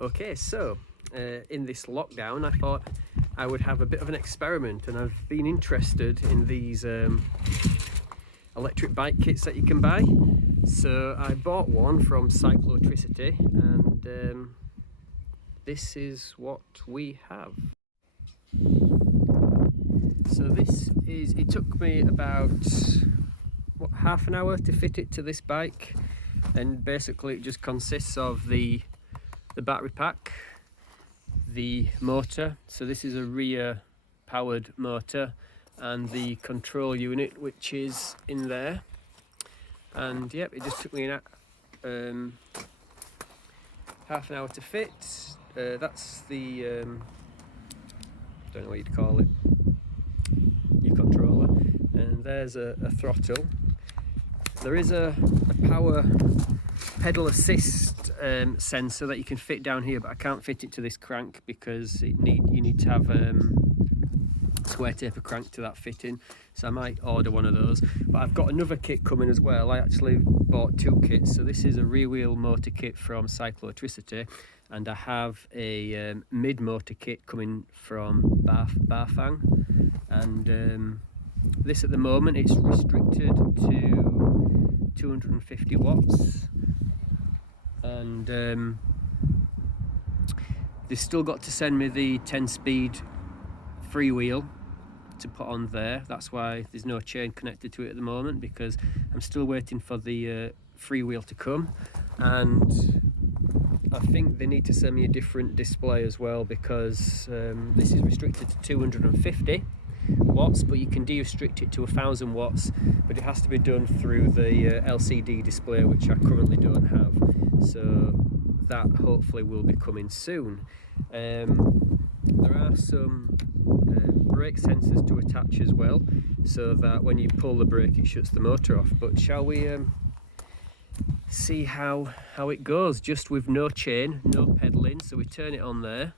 Okay, so in this lockdown I thought I would have a bit of an experiment, and I've been interested in these electric bike kits that you can buy. So I bought one from Cyclotricity, and this is what we have. So it took me about half an hour to fit it to this bike, and basically it just consists of the battery pack, the motor, so this is a rear powered motor, and the control unit which is in there. And yep, it just took me half an hour to fit. That's the don't know what you'd call it, your controller, and there's a throttle. There is a power pedal assist sensor that you can fit down here, but I can't fit it to this crank because you need to have square taper crank to that fitting, so I might order one of those. But I've got another kit coming as well. I actually bought two kits. So this is a rear wheel motor kit from Cyclotricity, and I have a mid motor kit coming from Bafang, and this at the moment it's restricted to 250 watts, and they've still got to send me the 10-speed freewheel to put on there. That's why there's no chain connected to it at the moment, because I'm still waiting for the freewheel to come. And I think they need to send me a different display as well, because this is restricted to 250 watts, but you can de-restrict it to 1000 watts, but it has to be done through the LCD display, which I currently don't have. So that hopefully will be coming soon. There are some brake sensors to attach as well, so that when you pull the brake it shuts the motor off. But shall we see how it goes, just with no chain, no pedaling? So we turn it on there,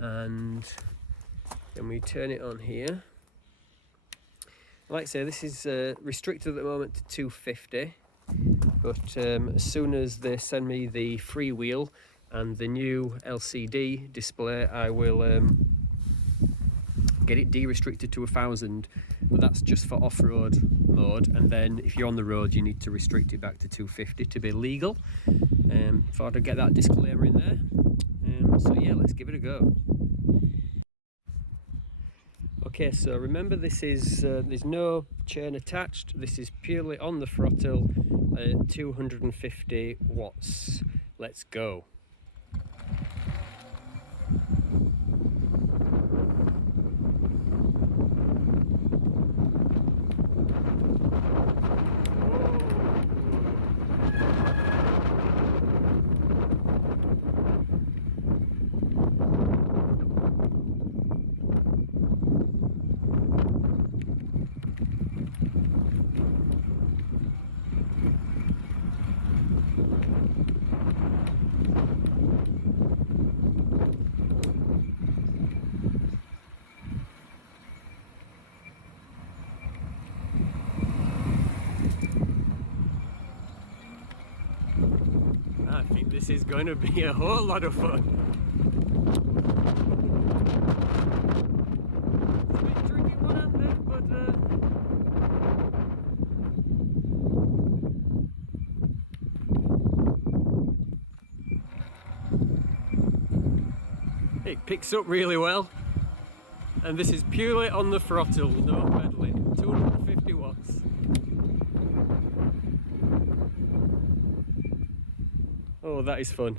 and then we turn it on here. Like I say, this is restricted at the moment to 250, but as soon as they send me the freewheel and the new LCD display, I will get it de-restricted to 1000, but that's just for off-road mode, and then if you're on the road you need to restrict it back to 250 to be legal. Thought I'd get that disclaimer in there. So yeah, let's give it a go. Okay, so remember, this is there's no chain attached. This is purely on the throttle, 250 watts. Let's go. I think this is going to be a whole lot of fun. It's a bit tricky one-handed, but it picks up really well. And this is purely on the throttle, no pedaling, 250 watts. Oh, that is fun.